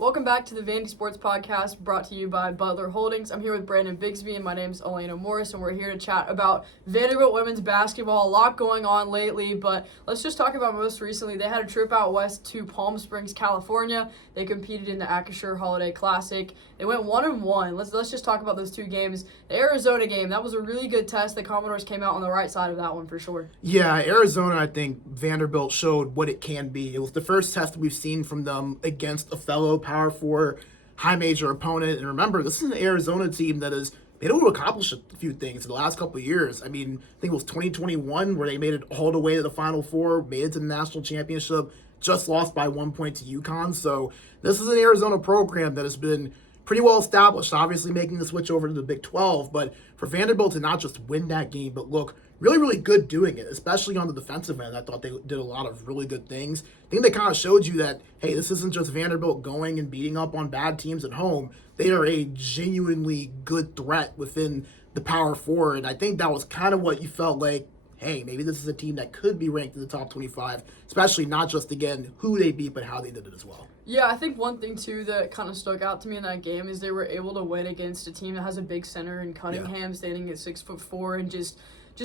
Welcome back to the Vandy Sports Podcast, brought to you by Butler Holdings. I'm here with Brandon Bigsby, and my name's Elena Morris, and we're here to chat about Vanderbilt women's basketball. A lot going on lately, but let's just talk about most recently. They had a trip out west to Palm Springs, California. They competed in the Acrisure Holiday Classic. They went 1-1. Let's just talk about those two games. The Arizona game, that was a really good test. The Commodores came out on the right side of that one for sure. Yeah, Arizona, I think Vanderbilt showed what it can be. It was the first test we've seen from them against a fellow Power 4 high major opponent. And remember, this is an Arizona team that has been able to accomplish a few things in the last couple of years. I mean, I think it was 2021 where they made it all the way to the Final Four, made it to the national championship, just lost by 1 point to UConn. So this is an Arizona program that has been pretty well established, obviously making the switch over to the Big 12. But for Vanderbilt to not just win that game, but look really, really good doing it, especially on the defensive end. I thought they did a lot of really good things. I think they kind of showed you that, hey, this isn't just Vanderbilt going and beating up on bad teams at home. They are a genuinely good threat within the Power 4, and I think that was kind of what you felt like, hey, maybe this is a team that could be ranked in the top 25, especially not just, again, who they beat, but how they did it as well. Yeah, I think one thing, too, that kind of stuck out to me in that game is they were able to win against a team that has a big center in Cunningham, standing at 6'4", and just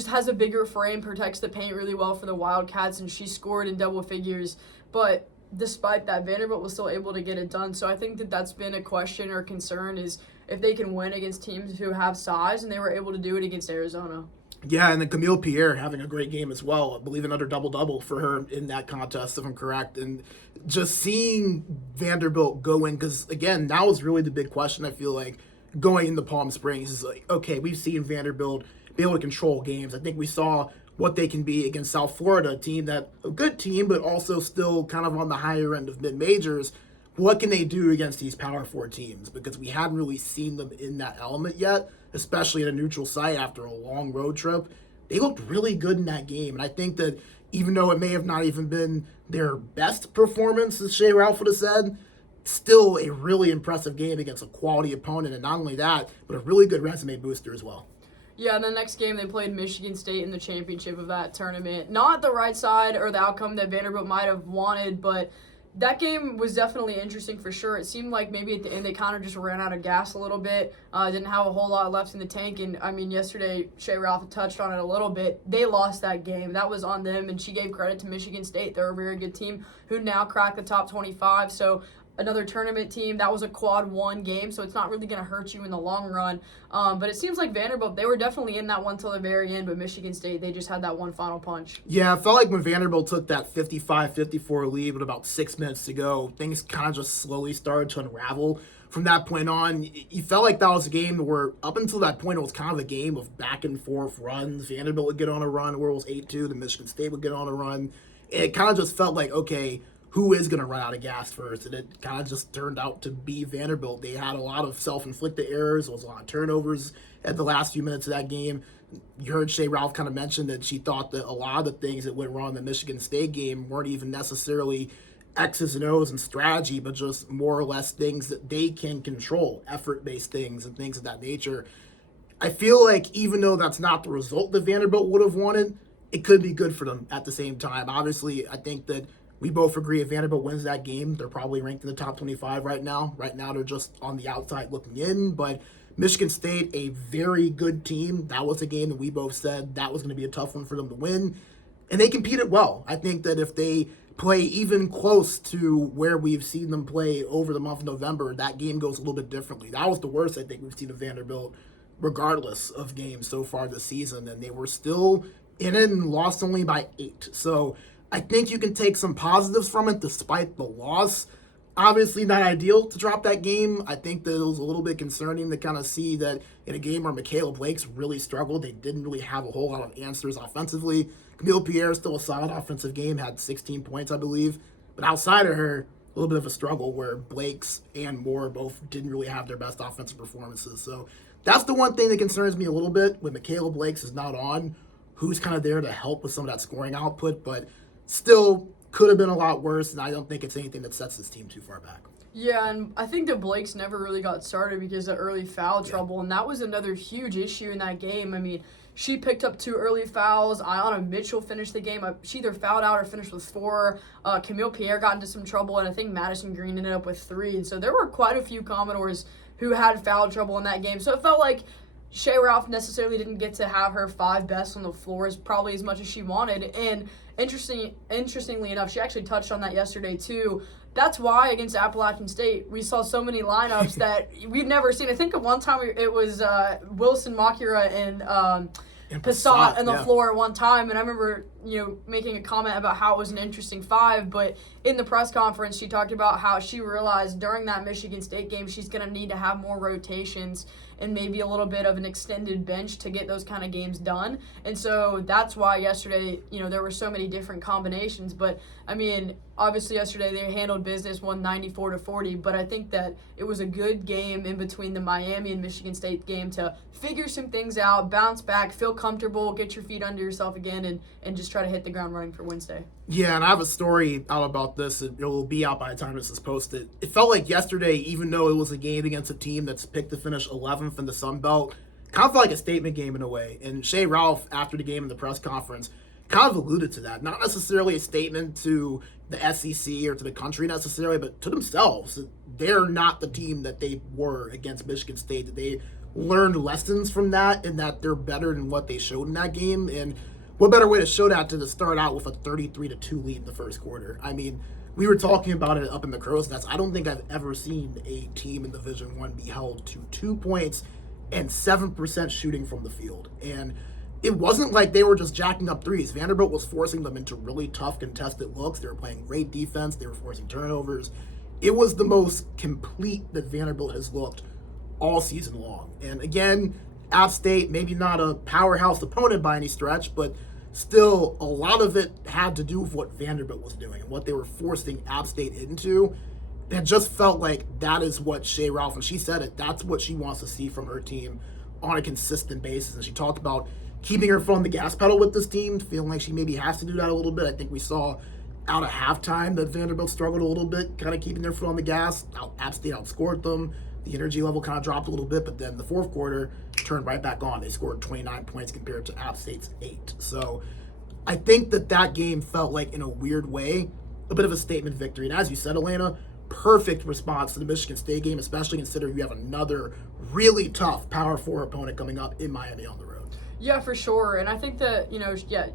has a bigger frame, protects the paint really well for the Wildcats, and she scored in double figures. But despite that, Vanderbilt was still able to get it done. So I think that that's been a question or concern, is if they can win against teams who have size, and they were able to do it against Arizona. Yeah, and then Camille Pierre having a great game as well. I believe another double-double for her in that contest, if I'm correct. And just seeing Vanderbilt go in, because, again, that was really the big question, I feel like, going into Palm Springs is like, okay, we've seen Vanderbilt be able to control games. I think we saw what they can be against South Florida, a team that, a good team, but also still kind of on the higher end of mid-majors. What can they do against these Power 4 teams? Because we hadn't really seen them in that element yet, especially at a neutral site after a long road trip. They looked really good in that game. And I think that even though it may have not even been their best performance, as Shea Ralph would have said, still a really impressive game against a quality opponent. And not only that, but a really good resume booster as well. Yeah, and the next game they played Michigan State in the championship of that tournament. Not the right side or the outcome that Vanderbilt might have wanted, but that game was definitely interesting for sure. It seemed like maybe at the end they kind of just ran out of gas a little bit. Didn't have a whole lot left in the tank. And, I mean, yesterday Shea Ralph touched on it a little bit. They lost that game. That was on them, and she gave credit to Michigan State. They're a very good team who now cracked the top 25. So another tournament team. That was a quad 1 game, so it's not really going to hurt you in the long run. But it seems like Vanderbilt, they were definitely in that one till the very end, but Michigan State, they just had that one final punch. Yeah, I felt like when Vanderbilt took that 55-54 lead with about 6 minutes to go, things kind of just slowly started to unravel. From that point on, you felt like that was a game where up until that point, it was kind of a game of back and forth runs. Vanderbilt would get on a run where it was 8-2, the Michigan State would get on a run. It kind of just felt like, okay, who is going to run out of gas first? And it kind of just turned out to be Vanderbilt. They had a lot of self-inflicted errors. There was a lot of turnovers at the last few minutes of that game. You heard Shea Ralph kind of mention that she thought that a lot of the things that went wrong in the Michigan State game weren't even necessarily X's and O's and strategy, but just more or less things that they can control, effort-based things and things of that nature. I feel like even though that's not the result that Vanderbilt would have wanted, it could be good for them at the same time. Obviously, I think that we both agree if Vanderbilt wins that game, they're probably ranked in the top 25 right now. Right now, they're just on the outside looking in. But Michigan State, a very good team. That was a game that we both said that was going to be a tough one for them to win. And they competed well. I think that if they play even close to where we've seen them play over the month of November, that game goes a little bit differently. That was the worst I think we've seen of Vanderbilt, regardless of games so far this season. And they were still in it and lost only by 8. So I think you can take some positives from it despite the loss. Obviously not ideal to drop that game. I think that it was a little bit concerning to kind of see that in a game where Michaela Blake's really struggled, they didn't really have a whole lot of answers offensively. Camille Pierre, still a solid offensive game, had 16 points, I believe. But outside of her, a little bit of a struggle where Blake's and Moore both didn't really have their best offensive performances. So that's the one thing that concerns me a little bit. When Michaela Blake's is not on, who's kind of there to help with some of that scoring output, but still could have been a lot worse, and I don't think it's anything that sets this team too far back. Yeah, and I think the Blakes never really got started because of early foul trouble, and that was another huge issue in that game. I mean, she picked up 2 early fouls. Ayanna Mitchell finished the game. She either fouled out or finished with 4. Camille Pierre got into some trouble, and I think Madison Green ended up with 3. And so there were quite a few Commodores who had foul trouble in that game. So it felt like Shea Ralph necessarily didn't get to have her 5 best on the floor probably as much as she wanted. And interestingly enough, she actually touched on that yesterday too. That's why against Appalachian State, we saw so many lineups that we've never seen. I think at one time it was Wilson, Makura, and Passat on the floor at one time. And I remember, making a comment about how it was an interesting 5. But in the press conference, she talked about how she realized during that Michigan State game, she's going to need to have more rotations and maybe a little bit of an extended bench to get those kind of games done. And so that's why yesterday, there were so many different combinations. But, I mean, obviously yesterday they handled business, won 94-40. But I think that it was a good game in between the Miami and Michigan State game to figure some things out, bounce back, feel comfortable, get your feet under yourself again, and just try to hit the ground running for Wednesday. Yeah, and I have a story out about this. It will be out by the time this is posted. It felt like yesterday, even though it was a game against a team that's picked to finish 11th in the Sun Belt, kind of felt like a statement game in a way. And Shea Ralph, after the game in the press conference, kind of alluded to that. Not necessarily a statement to the SEC or to the country necessarily, but to themselves. They're not the team that they were against Michigan State. That they learned lessons from that, and that they're better than what they showed in that game. And what better way to show that than to start out with a 33-2 lead in the first quarter? I mean, we were talking about it up in the Crow's Nest. I don't think I've ever seen a team in Division I be held to 2 points and 7% shooting from the field. And it wasn't like they were just jacking up threes. Vanderbilt was forcing them into really tough contested looks. They were playing great defense. They were forcing turnovers. It was the most complete that Vanderbilt has looked all season long. And again, App State, maybe not a powerhouse opponent by any stretch, but still a lot of it had to do with what Vanderbilt was doing and what they were forcing App State into. It just felt like that is what Shea Ralph, and she said it, that's what she wants to see from her team on a consistent basis. And she talked about keeping her foot on the gas pedal with this team, feeling like she maybe has to do that a little bit. I think we saw out of halftime that Vanderbilt struggled a little bit, kind of keeping their foot on the gas. App State outscored them. The energy level kind of dropped a little bit, but then the fourth quarter turned right back on. They scored 29 points compared to App State's 8. So I think that game felt like, in a weird way, a bit of a statement victory. And as you said, Elena, perfect response to the Michigan State game, especially considering you have another really tough Power 4 opponent coming up in Miami on the road. Yeah, for sure. And I think that,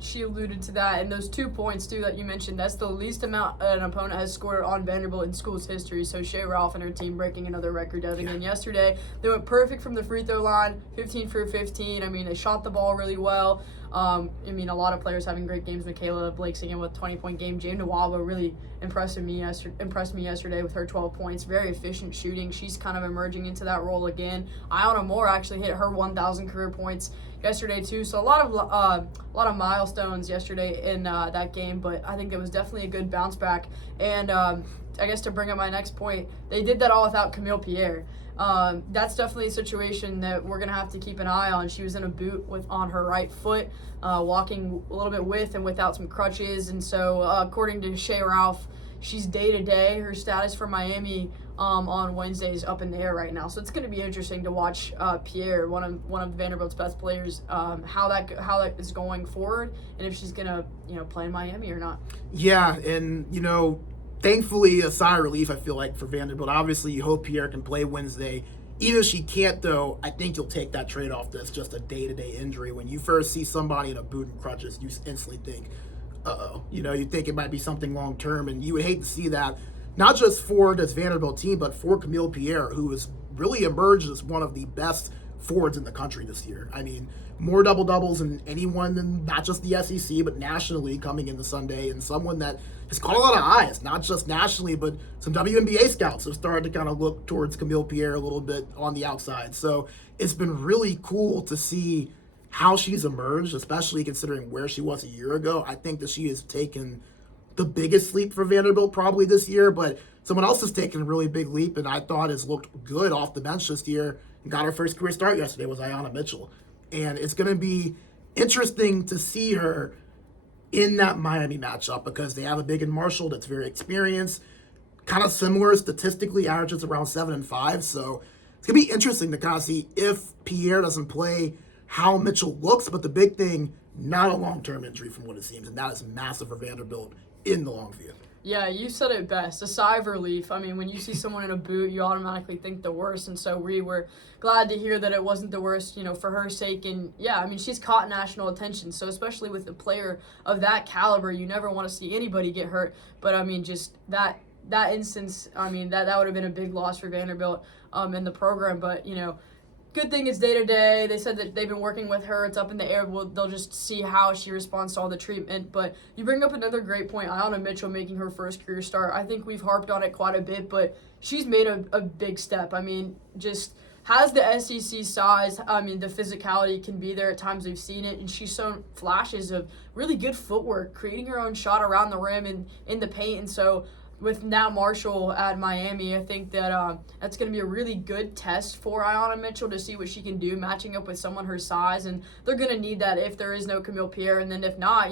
she alluded to that. And those 2 points, too, that you mentioned, that's the least amount an opponent has scored on Vanderbilt in school's history. So Shea Ralph and her team breaking another record out again yesterday. They went perfect from the free throw line, 15 for 15. I mean, they shot the ball really well. A lot of players having great games. Michaela Blake's again with a 20-point game. Jane Nawaba really impressed me yesterday with her 12 points. Very efficient shooting. She's kind of emerging into that role again. Iona Moore actually hit her 1,000 career points yesterday too. So a lot of milestones yesterday in that game. But I think it was definitely a good bounce back. And I guess to bring up my next point, they did that all without Camille Pierre. That's definitely a situation that we're going to have to keep an eye on. She was in a boot on her right foot, walking a little bit with and without some crutches. And so according to Shea Ralph, she's day-to-day. Her status for Miami on Wednesday is up in the air right now. So it's going to be interesting to watch Pierre, one of Vanderbilt's best players, how that is going forward, and if she's going to play in Miami or not. Yeah, and thankfully, a sigh of relief, I feel like, for Vanderbilt. Obviously, you hope Pierre can play Wednesday. Even if she can't, though, I think you'll take that trade-off that's just a day-to-day injury. When you first see somebody in a boot and crutches, you instantly think, uh-oh. You think it might be something long-term, and you would hate to see that, not just for this Vanderbilt team, but for Camille Pierre, who has really emerged as one of the best forwards in the country this year. I mean, more double-doubles than anyone in not just the SEC, but nationally coming into Sunday, and someone that has caught a lot of eyes, not just nationally, but some WNBA scouts have started to kind of look towards Camille Pierre a little bit on the outside. So it's been really cool to see how she's emerged, especially considering where she was a year ago. I think that she has taken the biggest leap for Vanderbilt probably this year, but someone else has taken a really big leap and I thought has looked good off the bench this year and got her first career start yesterday was Ayanna Mitchell. And it's going to be interesting to see her in that Miami matchup because they have a big in Marshall that's very experienced, kind of similar statistically, averages around 7-5. So it's going to be interesting to kind of see if Pierre doesn't play, how Mitchell looks. But the big thing, not a long-term injury from what it seems, and that is massive for Vanderbilt in the long view. Yeah, you said it best. A sigh of relief. I mean, when you see someone in a boot, you automatically think the worst. And so we were glad to hear that it wasn't the worst, for her sake. And yeah, I mean, she's caught national attention. So especially with a player of that caliber, you never want to see anybody get hurt. But I mean, just that instance, I mean, that would have been a big loss for Vanderbilt in the program. But, good thing it's day to day. They said that they've been working with her. It's up in the air. They'll just see how she responds to all the treatment. But you bring up another great point. Ayanna Mitchell making her first career start. I think we've harped on it quite a bit, but she's made a big step. I mean, just has the SEC size. I mean, the physicality can be there at times. We've seen it, and she's shown flashes of really good footwork, creating her own shot around the rim and in the paint. And so with now Marshall at Miami, I think that that's going to be a really good test for Ayanna Mitchell to see what she can do matching up with someone her size. And they're going to need that if there is no Camille Pierre. And then if not,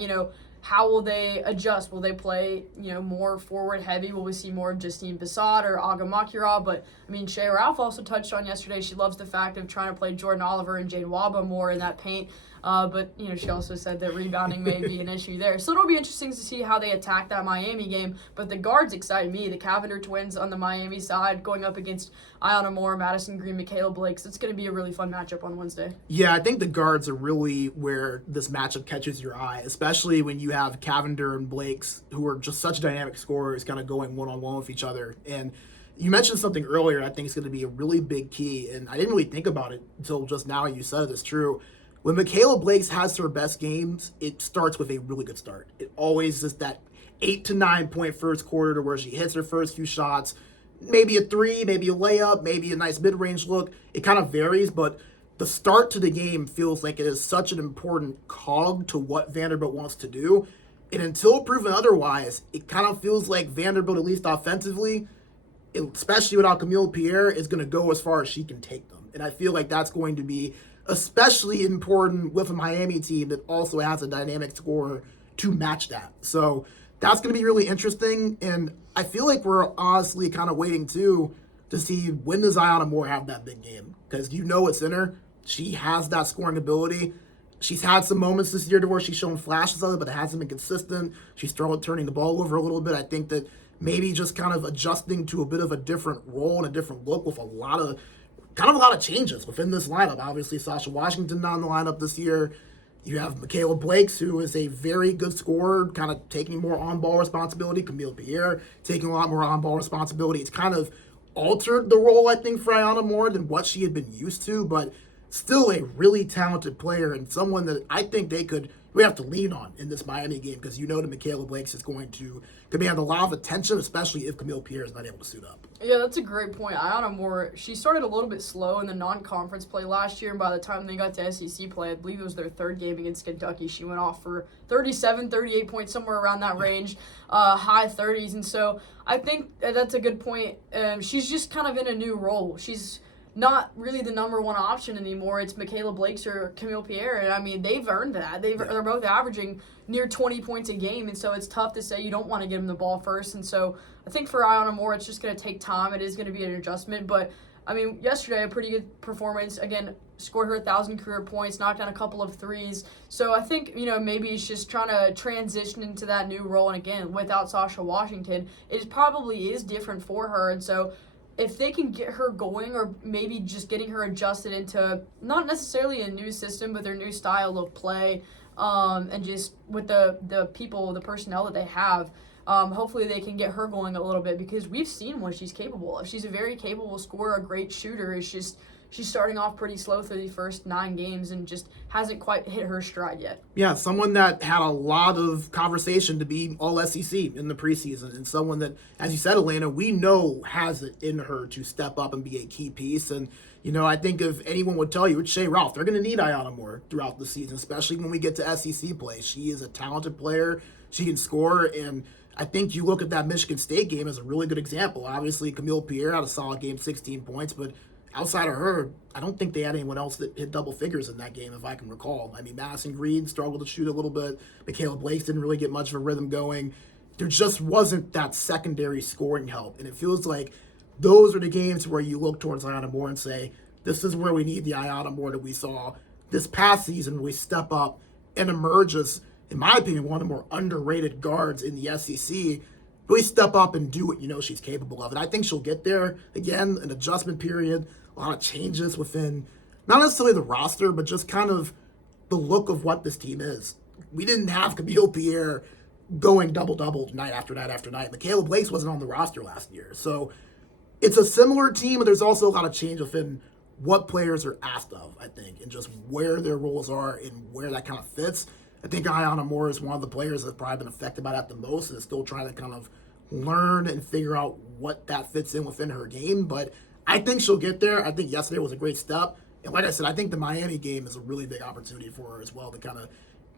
how will they adjust? Will they play, more forward heavy? Will we see more of Justine Bissett or Aga Makira? But, I mean, Shea Ralph also touched on yesterday. She loves the fact of trying to play Jordan Oliver and Jane Waba more in that paint. But, she also said that rebounding may be an issue there. So it'll be interesting to see how they attack that Miami game. But the guards excite me. The Cavender twins on the Miami side going up against Ayanna Moore, Madison Green, Michaela Blake. So it's going to be a really fun matchup on Wednesday. Yeah, I think the guards are really where this matchup catches your eye, especially when you have Cavender and Blakes, who are just such dynamic scorers, kind of going one-on-one with each other. And you mentioned something earlier I think is going to be a really big key, and I didn't really think about it until just now you said it. It's true. When Michaela Blakes has her best games, it starts with a really good start. It always is that 8 to 9 point first quarter to where she hits her first few shots, maybe a three, maybe a layup, maybe a nice mid-range look. It kind of varies, but the start to the game feels like it is such an important cog to what Vanderbilt wants to do. And until proven otherwise, it kind of feels like Vanderbilt, at least offensively, especially without Camille Pierre, is going to go as far as she can take them. And I feel like that's going to be especially important with a Miami team that also has a dynamic scorer to match that. So that's going to be really interesting. And I feel like we're honestly kind of waiting, too, to see when does Ayanna Moore have that big game. Because it's in her. She has that scoring ability. She's had some moments this year to where she's shown flashes of it, but it hasn't been consistent. She's turning the ball over a little bit. I think that maybe just kind of adjusting to a bit of a different role and a different look with a lot of changes within this lineup. Obviously, Sasha Washington not in the lineup this year. You have Michaela Blakes, who is a very good scorer, kind of taking more on-ball responsibility. Camille Pierre taking a lot more on-ball responsibility. It's kind of altered the role, I think, for Ayanna Moore than what she had been used to, but still a really talented player and someone that I think we have to lean on in this Miami game because that Michaela Blakes is going to command a lot of attention, especially if Camille Pierre is not able to suit up. Yeah, that's a great point. Ayanna Moore, she started a little bit slow in the non-conference play last year, and by the time they got to SEC play, I believe it was their third game against Kentucky, she went off for 37, 38 points, somewhere around that range, high 30s, and so I think that's a good point. She's just kind of in a new role. She's not really the number one option anymore. It's Michaela Blakes or Camille Pierre, and I mean, they've earned that. They're both averaging near 20 points a game, and so it's tough to say you don't want to get them the ball first, and so I think for Ayanna Moore, it's just going to take time. It is going to be an adjustment, but I mean, yesterday, a pretty good performance. Again, scored her 1,000 career points, knocked down a couple of threes. So I think, maybe it's just trying to transition into that new role. And again, without Sasha Washington, it probably is different for her. And so if they can get her going, or maybe just getting her adjusted into not necessarily a new system, but their new style of play, and just with the people, the personnel that they have, hopefully they can get her going a little bit because we've seen what she's capable of. She's a very capable scorer, a great shooter. It's just she's starting off pretty slow through the first 9 games and just hasn't quite hit her stride yet. Yeah, someone that had a lot of conversation to be all SEC in the preseason, and someone that, as you said, Elena, we know has it in her to step up and be a key piece. And, I think if anyone would tell you, it's Shea Ralph. They're going to need Ayanna Moore throughout the season, especially when we get to SEC play. She is a talented player. She can score, and I think you look at that Michigan State game as a really good example. Obviously, Camille Pierre had a solid game, 16 points, but outside of her, I don't think they had anyone else that hit double figures in that game, if I can recall. I mean, Madison Green struggled to shoot a little bit. Michaela Blake didn't really get much of a rhythm going. There just wasn't that secondary scoring help. And it feels like those are the games where you look towards Ayana Moore and say, this is where we need the Ayana Moore that we saw this past season. We step up and emerge as, in my opinion, one of the more underrated guards in the SEC. Really step up and do what you know she's capable of. And I think she'll get there. Again, an adjustment period, a lot of changes within not necessarily the roster, but just kind of the look of what this team is. We didn't have Camille Pierre going double-double night after night after night. Michaela Blake wasn't on the roster last year. So it's a similar team, but there's also a lot of change within what players are asked of, I think, and just where their roles are and where that kind of fits. I think Ayana Moore is one of the players that's probably been affected by that the most and is still trying to kind of learn and figure out what that fits in within her game. But I think she'll get there. I think yesterday was a great step. And like I said, I think the Miami game is a really big opportunity for her as well to kind of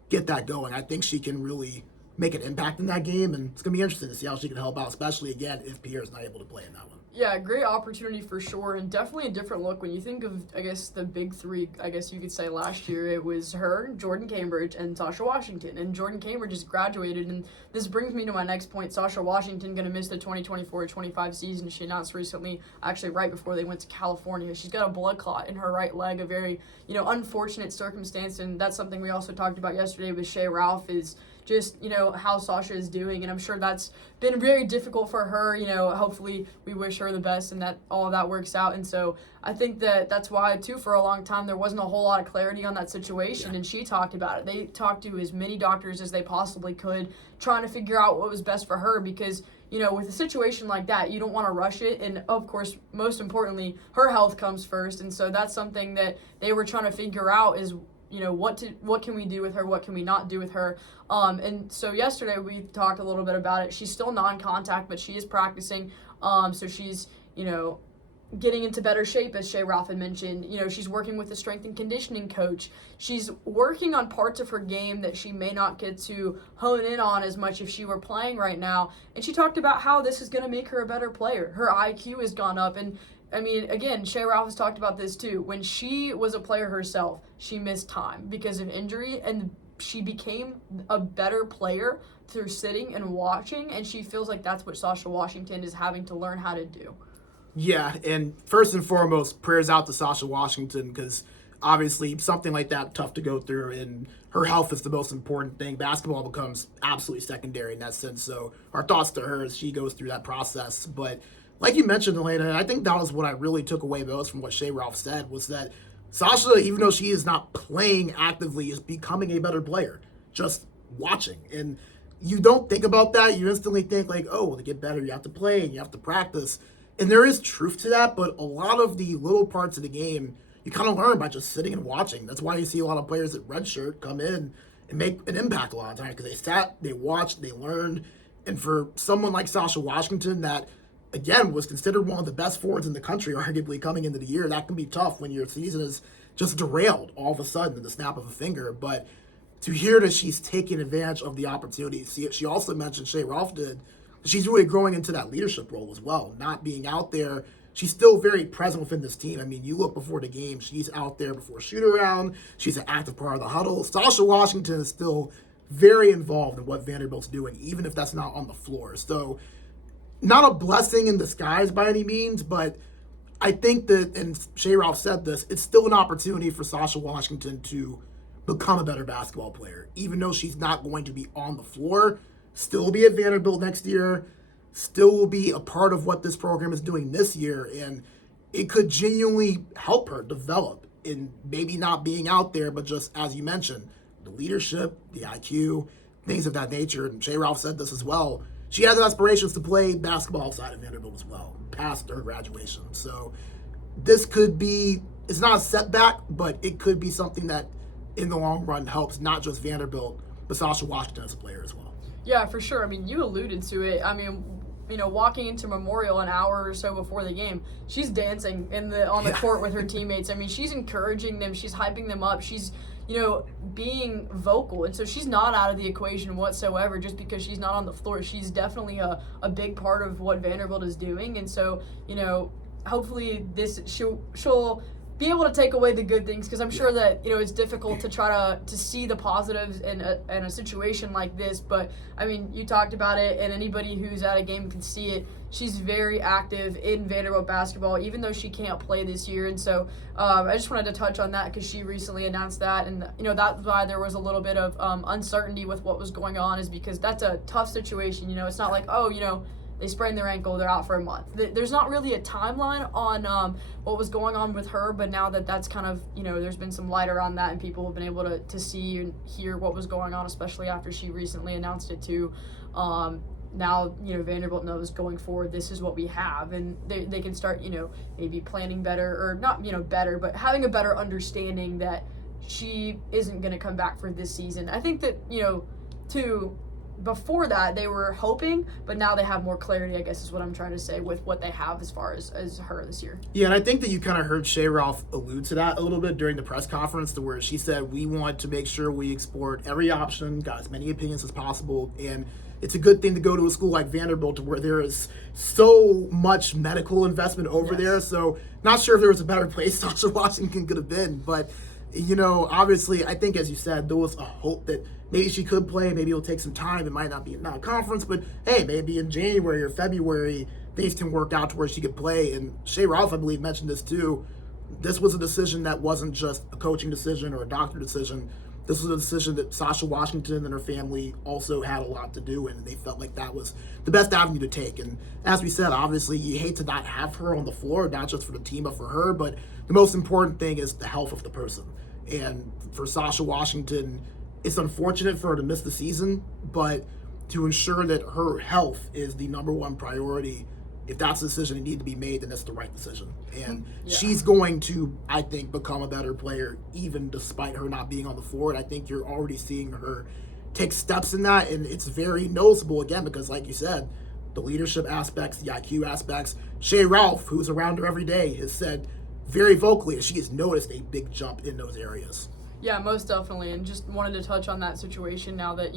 get that going. I think she can really make an impact in that game, and it's going to be interesting to see how she can help out, especially, again, if Pierre's not able to play in that one. Yeah, great opportunity for sure, and definitely a different look. When you think of, I guess, the big three, I guess you could say last year, it was her, Jordan Cambridge, and Sasha Washington. And Jordan Cambridge has graduated, and this brings me to my next point. Sasha Washington going to miss the 2024-25 season. She announced recently, actually right before they went to California. She's got a blood clot in her right leg, a very, unfortunate circumstance, and that's something we also talked about yesterday with Shea Ralph is just, how Sasha is doing. And I'm sure that's been very difficult for her. Hopefully we wish her the best and that all of that works out. And so I think that's why, too, for a long time, there wasn't a whole lot of clarity on that situation. Yeah. And she talked about it. They talked to as many doctors as they possibly could, trying to figure out what was best for her because, with a situation like that, you don't want to rush it. And, of course, most importantly, her health comes first. And so that's something that they were trying to figure out is, what can we do with her? What can we not do with her? And so yesterday we talked a little bit about it. She's still non-contact, but she is practicing. So she's, getting into better shape, as Shea Ralph had mentioned. She's working with a strength and conditioning coach. She's working on parts of her game that she may not get to hone in on as much if she were playing right now. And she talked about how this is going to make her a better player. Her IQ has gone up, and I mean, again, Shea Ralph has talked about this too. When she was a player herself, she missed time because of injury, and she became a better player through sitting and watching, and she feels like that's what Sasha Washington is having to learn how to do. Yeah, and first and foremost, prayers out to Sasha Washington because obviously something like that tough to go through, and her health is the most important thing. Basketball becomes absolutely secondary in that sense, so our thoughts to her as she goes through that process. But like you mentioned, Elena, I think that was what I really took away most from what Shea Ralph said was that Sasha, even though she is not playing actively, is becoming a better player, just watching. And you don't think about that. You instantly think like, oh, to get better, you have to play and you have to practice. And there is truth to that, but a lot of the little parts of the game, you kind of learn by just sitting and watching. That's why you see a lot of players at redshirt come in and make an impact a lot of times because they sat, they watched, they learned. And for someone like Sasha Washington that, again, was considered one of the best forwards in the country, arguably coming into the year, that can be tough when your season is just derailed all of a sudden in the snap of a finger. But to hear that she's taking advantage of the opportunity, she also mentioned, Shea Ralph did, she's really growing into that leadership role as well, not being out there. She's still very present within this team. I mean, you look before the game, she's out there before shoot-around. She's an active part of the huddle. Sasha Washington is still very involved in what Vanderbilt's doing, even if that's not on the floor. So not a blessing in disguise by any means, but I think that, and Shea Ralph said this, it's still an opportunity for Sasha Washington to become a better basketball player, even though she's not going to be on the floor, still be at Vanderbilt next year, still will be a part of what this program is doing this year, and it could genuinely help her develop in maybe not being out there, but just, as you mentioned, the leadership, the IQ, things of that nature. And Shea Ralph said this as well. She has aspirations to play basketball outside of Vanderbilt as well, past her graduation. So this could be, it's not a setback, but it could be something that in the long run helps not just Vanderbilt, but Sasha Washington as a player as well. Yeah, for sure. I mean, you alluded to it. I mean, walking into Memorial an hour or so before the game, she's dancing on the court with her teammates. I mean, she's encouraging them. She's hyping them up. She's, being vocal. And so she's not out of the equation whatsoever just because she's not on the floor. She's definitely a big part of what Vanderbilt is doing. And so, hopefully she'll be able to take away the good things, because I'm sure that it's difficult to try to see the positives in a situation like this. But I mean, you talked about it, and anybody who's at a game can see it. She's very active in Vanderbilt basketball, even though she can't play this year. And so I just wanted to touch on that because she recently announced that, and that's why there was a little bit of uncertainty with what was going on, is because that's a tough situation. It's not like they sprained their ankle, they're out for a month. There's not really a timeline on what was going on with her, but now that's kind of, there's been some light around that, and people have been able to see and hear what was going on, especially after she recently announced it too. Now, Vanderbilt knows going forward, this is what we have, and they can start, maybe planning better, or not, better, but having a better understanding that she isn't going to come back for this season. I think that, before that, they were hoping, but now they have more clarity, I guess is what I'm trying to say, with what they have as far as her this year. Yeah, and I think that you kind of heard Shea Ralph allude to that a little bit during the press conference, to where she said, we want to make sure we explored every option, got as many opinions as possible, and it's a good thing to go to a school like Vanderbilt, to where there is so much medical investment over there. So not sure if there was a better place Sasha Washington could have been, but obviously, I think, as you said, there was a hope that maybe she could play. Maybe it'll take some time. It might not be a non-conference, but hey, maybe in January or February, things can work out to where she could play. And Shea Ralph, I believe, mentioned this too. This was a decision that wasn't just a coaching decision or a doctor decision. This was a decision that Sasha Washington and her family also had a lot to do in, and they felt like that was the best avenue to take. And as we said, obviously, you hate to not have her on the floor, not just for the team, but for her. But the most important thing is the health of the person. And for Sasha Washington, it's unfortunate for her to miss the season, but to ensure that her health is the number one priority, if that's a decision that needs to be made, then that's the right decision. And she's going to, I think, become a better player, even despite her not being on the floor. And I think you're already seeing her take steps in that. And it's very noticeable, again, because like you said, the leadership aspects, the IQ aspects. Shea Ralph, who's around her every day, has said very vocally that she has noticed a big jump in those areas. Yeah, most definitely, and just wanted to touch on that situation now that,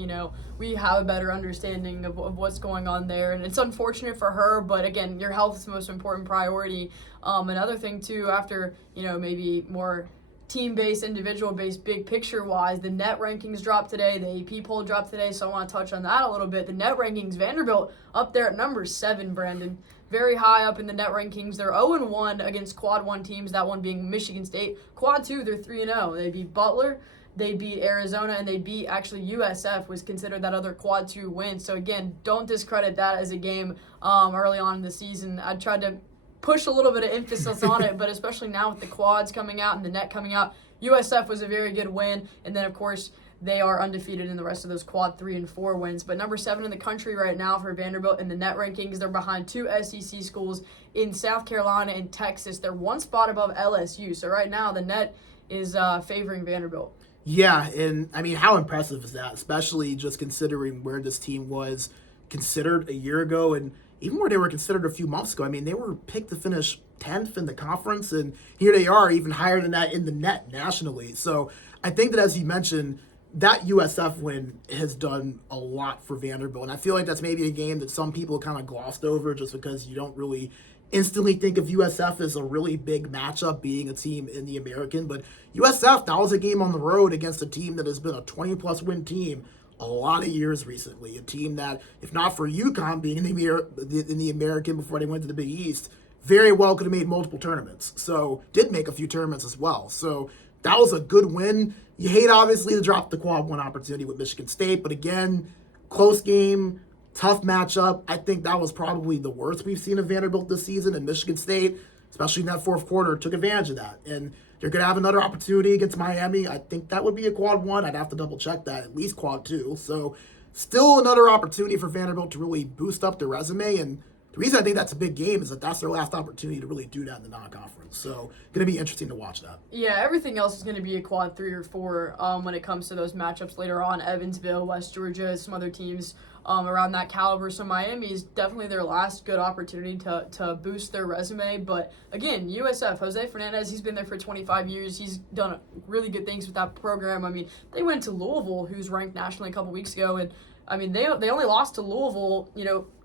we have a better understanding of what's going on there, and it's unfortunate for her, but again, your health is the most important priority. Another thing, too, after, maybe more team-based, individual-based, big picture-wise, the net rankings dropped today, the AP poll dropped today, so I want to touch on that a little bit. The net rankings, Vanderbilt up there at number 7, Brandon. Very high up in the net rankings. They're 0-1 against Quad 1 teams, that one being Michigan State. Quad 2, they're 3-0. They beat Butler, they beat Arizona, and they beat, actually, USF was considered that other Quad 2 win. So, again, don't discredit that as a game early on in the season. I tried to push a little bit of emphasis on it, but especially now with the quads coming out and the net coming out, USF was a very good win. And then, of course, they are undefeated in the rest of those Quad 3 and 4 wins. But number 7 in the country right now for Vanderbilt in the net rankings. They're behind 2 SEC schools in South Carolina and Texas. They're 1 spot above LSU. So right now the net is favoring Vanderbilt. Yeah, and I mean, how impressive is that? Especially just considering where this team was considered a year ago, and even where they were considered a few months ago. I mean, they were picked to finish 10th in the conference, and here they are, even higher than that in the net nationally. So I think that, as you mentioned, that USF win has done a lot for Vanderbilt. And I feel like that's maybe a game that some people kind of glossed over just because you don't really instantly think of USF as a really big matchup, being a team in the American. But USF, that was a game on the road against a team that has been a 20-plus win team a lot of years recently. A team that, if not for UConn being in the American before they went to the Big East, very well could have made multiple tournaments. So did make a few tournaments as well. So that was a good win. You hate, obviously, to drop the Quad 1 opportunity with Michigan State. But again, close game, tough matchup. I think that was probably the worst we've seen of Vanderbilt this season. And Michigan State, especially in that fourth quarter, took advantage of that. And they're going to have another opportunity against Miami. I think that would be a Quad 1. I'd have to double check that, at least Quad 2. So still another opportunity for Vanderbilt to really boost up their resume. And the reason I think that's a big game is that that's their last opportunity to really do that in the non-conference. So going to be interesting to watch that. Yeah, everything else is going to be a Quad 3 or 4 when it comes to those matchups later on. Evansville, West Georgia, some other teams around that caliber. So Miami is definitely their last good opportunity to boost their resume. But again, USF, Jose Fernandez, he's been there for 25 years. He's done really good things with that program. I mean, they went to Louisville, who's ranked nationally a couple weeks ago, and I mean, they only lost to Louisville,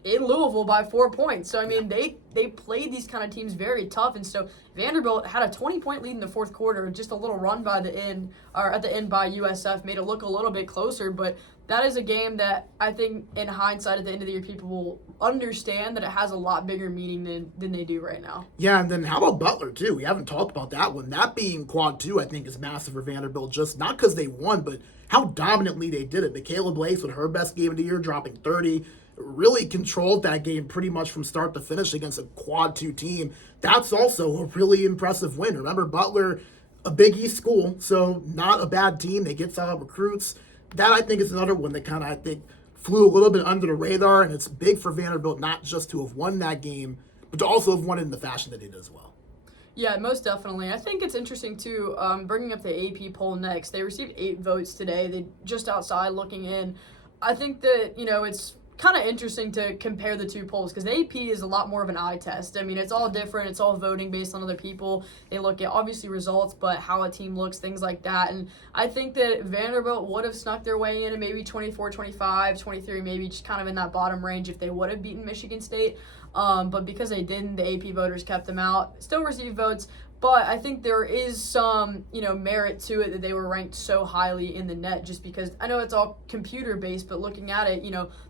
in Louisville by 4 points. So, I mean, they played these kind of teams very tough. And so Vanderbilt had a 20-point lead in the fourth quarter. Just a little run by the end, or at the end by USF made it look a little bit closer. But that is a game that I think in hindsight at the end of the year, people will understand that it has a lot bigger meaning than they do right now. Yeah, and then how about Butler, too? We haven't talked about that one. That being quad 2, I think, is massive for Vanderbilt, just not because they won, but how dominantly they did it. Michaela Blakes with her best game of the year, dropping 30, really controlled that game pretty much from start to finish against a quad 2 team. That's also a really impressive win. Remember, Butler, a Big East school, so not a bad team. They get solid recruits. That, I think, is another one that kind of, I think, flew a little bit under the radar, and it's big for Vanderbilt not just to have won that game, but to also have won it in the fashion that they did as well. Yeah, most definitely. I think it's interesting, too, bringing up the AP poll next. They received 8 votes today. They just outside looking in. I think that, it's kind of interesting to compare the two polls because the AP is a lot more of an eye test. I mean, it's all different. It's all voting based on other people. They look at, obviously, results, but how a team looks, things like that. And I think that Vanderbilt would have snuck their way in at maybe 24, 25, 23, maybe just kind of in that bottom range if they would have beaten Michigan State. But because they didn't, the AP voters kept them out. Still received votes, but I think there is some, merit to it that they were ranked so highly in the net just because I know it's all computer-based, but looking at it,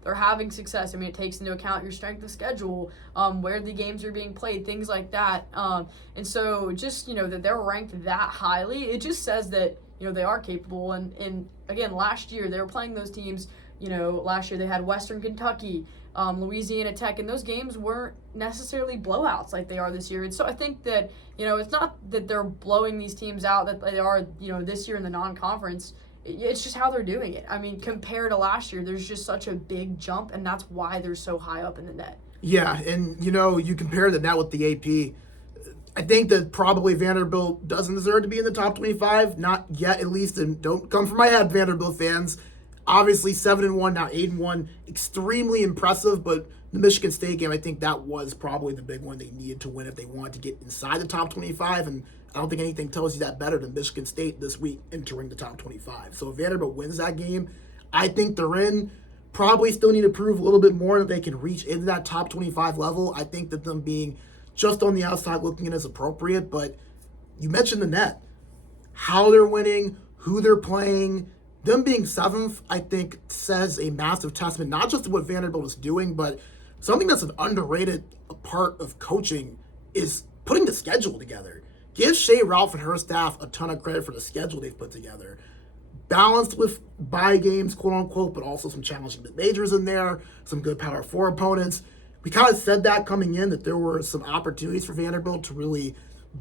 they're having success. I mean, it takes into account your strength of schedule, where the games are being played, things like that. And so just, that they're ranked that highly, it just says that, they are capable. And again, last year they were playing those teams. Last year they had Western Kentucky, Louisiana Tech, and those games weren't necessarily blowouts like they are this year. And so I think that, it's not that they're blowing these teams out that they are, this year in the non-conference. It's just how they're doing it. I mean, compared to last year, there's just such a big jump, and that's why they're so high up in the net. Yeah, and, you compare the net with the AP. I think that probably Vanderbilt doesn't deserve to be in the top 25. Not yet, at least, and don't come from my head, Vanderbilt fans. Obviously, 7-1, now 8-1. Extremely impressive, but the Michigan State game, I think that was probably the big one they needed to win if they wanted to get inside the top 25, and I don't think anything tells you that better than Michigan State this week entering the top 25. So if Vanderbilt wins that game, I think they're in. Probably still need to prove a little bit more that they can reach into that top 25 level. I think that them being just on the outside looking in is appropriate, but you mentioned the net. How they're winning, who they're playing. Them being 7th, I think, says a massive testament, not just to what Vanderbilt is doing, but something that's an underrated part of coaching is putting the schedule together. Give Shea Ralph and her staff a ton of credit for the schedule they've put together. Balanced with bye games, quote unquote, but also some challenging majors in there, some good Power 4 opponents. We kind of said that coming in, that there were some opportunities for Vanderbilt to really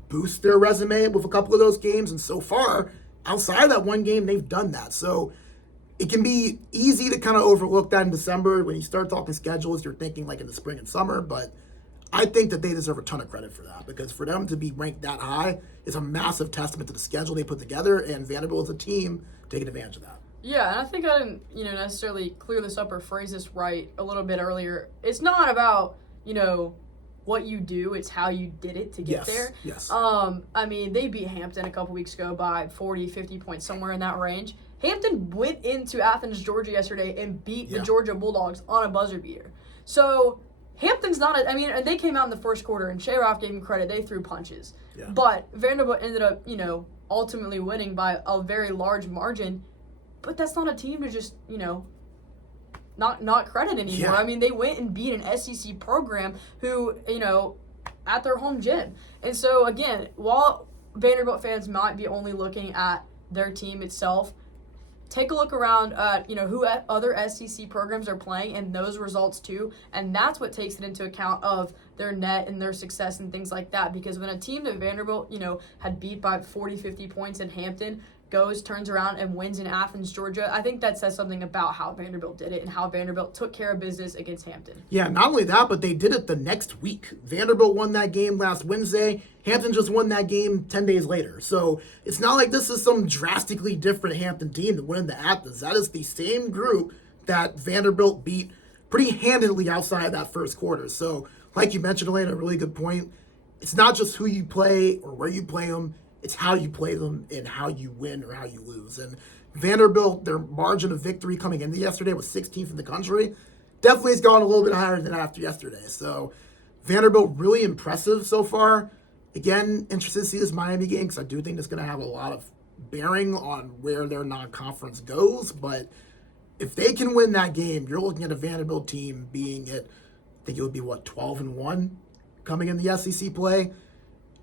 boost their resume with a couple of those games, and so far, outside of that one game, they've done that. So it can be easy to kind of overlook that in December. When you start talking schedules, you're thinking like in the spring and summer. But I think that they deserve a ton of credit for that, because for them to be ranked that high is a massive testament to the schedule they put together, and Vanderbilt as a team taking advantage of that. Yeah, and I think I didn't, necessarily clear this up or phrase this right a little bit earlier. It's not about, what you do, it's how you did it to get there. Yes. I mean, they beat Hampton a couple weeks ago by 40, 50 points, somewhere in that range. Hampton went into Athens, Georgia yesterday and beat the Georgia Bulldogs on a buzzer beater. So Hampton's not and they came out in the first quarter, and Shea Ralph gave them credit. They threw punches. Yeah. But Vanderbilt ended up, ultimately winning by a very large margin. But that's not a team to just, not credit anymore. Yeah. I mean, they went and beat an SEC program who, at their home gym. And so, again, while Vanderbilt fans might be only looking at their team itself, take a look around at, who other SEC programs are playing and those results too. And that's what takes it into account of their net and their success and things like that. Because when a team that Vanderbilt, had beat by 40, 50 points in Hampton turns around and wins in Athens, Georgia, I think that says something about how Vanderbilt did it and how Vanderbilt took care of business against Hampton. Yeah, not only that, but they did it the next week. Vanderbilt won that game last Wednesday. Hampton just won that game 10 days later. So it's not like this is some drastically different Hampton team that went into Athens. That is the same group that Vanderbilt beat pretty handedly outside of that first quarter. So like you mentioned, Elena, a really good point. It's not just who you play or where you play them. It's how you play them and how you win or how you lose. And Vanderbilt, their margin of victory coming into yesterday was 16th in the country. definitely has gone a little bit higher than after yesterday. So Vanderbilt really impressive so far. Again, interested to see this Miami game because I do think it's going to have a lot of bearing on where their non-conference goes. But if they can win that game, you're looking at a Vanderbilt team being at, I think it would be 12-1 coming in the SEC play.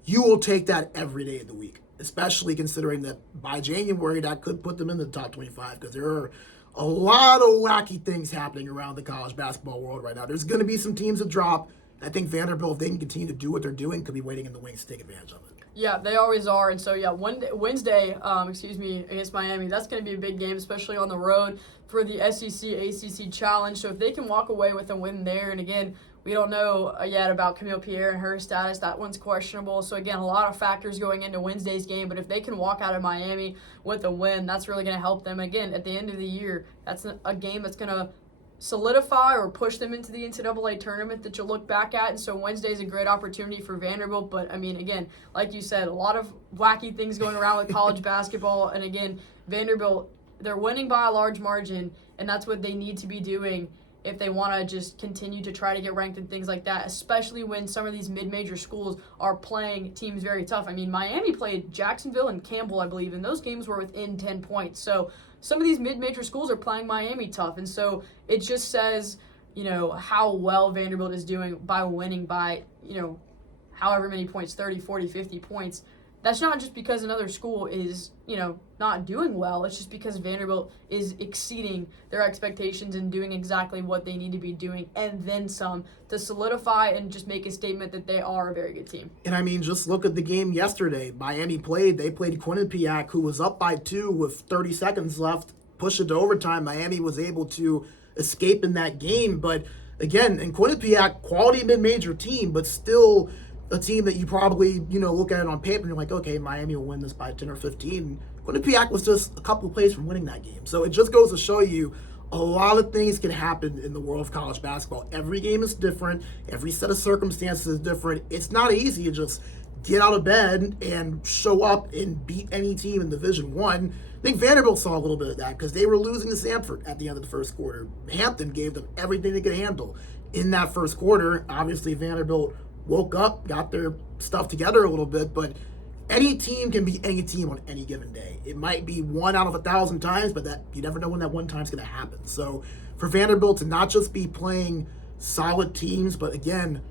You will take that every day of the week, especially considering that by January that could put them in the top 25 because there are a lot of wacky things happening around the college basketball world right now. There's going to be some teams that drop. I think Vanderbilt, if they can continue to do what they're doing, could be waiting in the wings to take advantage of it. Yeah, they always are. And so, yeah, Wednesday, against Miami, that's going to be a big game, especially on the road for the SEC ACC Challenge. So if they can walk away with a win there, and again, we don't know yet about Camille Pierre and her status. That one's questionable. So, again, a lot of factors going into Wednesday's game. But if they can walk out of Miami with a win, that's really going to help them. Again, at the end of the year, that's a game that's going to solidify or push them into the NCAA tournament that you look back at. And so Wednesday is a great opportunity for Vanderbilt. But, I mean, again, like you said, a lot of wacky things going around with college basketball. And, again, Vanderbilt, they're winning by a large margin, and that's what they need to be doing if they want to just continue to try to get ranked and things like that, especially when some of these mid-major schools are playing teams very tough. I mean, Miami played Jacksonville and Campbell, I believe, and those games were within 10 points. So some of these mid-major schools are playing Miami tough, and so it just says, how well Vanderbilt is doing by winning by, however many points, 30, 40, 50 points. That's not just because another school is, not doing well. It's just because Vanderbilt is exceeding their expectations and doing exactly what they need to be doing and then some to solidify and just make a statement that they are a very good team. And I mean, just look at the game yesterday. They played Quinnipiac, who was up by 2 with 30 seconds left, push it to overtime. Miami was able to escape in that game. But again, in Quinnipiac, quality mid-major team, but still a team that you probably, look at it on paper and you're like, okay, Miami will win this by 10 or 15. Quinnipiac was just a couple of plays from winning that game. So it just goes to show you a lot of things can happen in the world of college basketball. Every game is different. Every set of circumstances is different. It's not easy to just get out of bed and show up and beat any team in Division I. I think Vanderbilt saw a little bit of that because they were losing to Samford at the end of the first quarter. Hampton gave them everything they could handle in that first quarter. Obviously, Vanderbilt woke up, got their stuff together a little bit, but any team can beat any team on any given day. It might be 1 out of 1,000 times, but that you never know when that one time's going to happen. So for Vanderbilt to not just be playing solid teams, but again,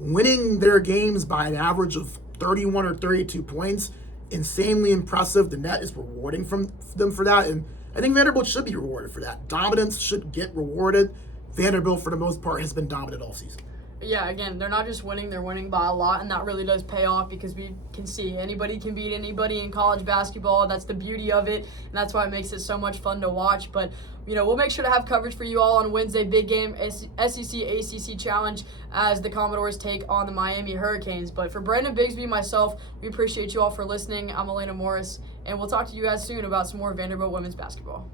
winning their games by an average of 31 or 32 points, insanely impressive. The net is rewarding from them for that, and I think Vanderbilt should be rewarded for that. Dominance should get rewarded. Vanderbilt, for the most part, has been dominant all season. Yeah, again, they're not just winning, they're winning by a lot, and that really does pay off because we can see anybody can beat anybody in college basketball. That's the beauty of it, and that's why it makes it so much fun to watch. But, we'll make sure to have coverage for you all on Wednesday. Big game, SEC ACC Challenge as the Commodores take on the Miami Hurricanes. But for Brandon Bigsby, myself, we appreciate you all for listening. I'm Elena Morris, and we'll talk to you guys soon about some more Vanderbilt women's basketball.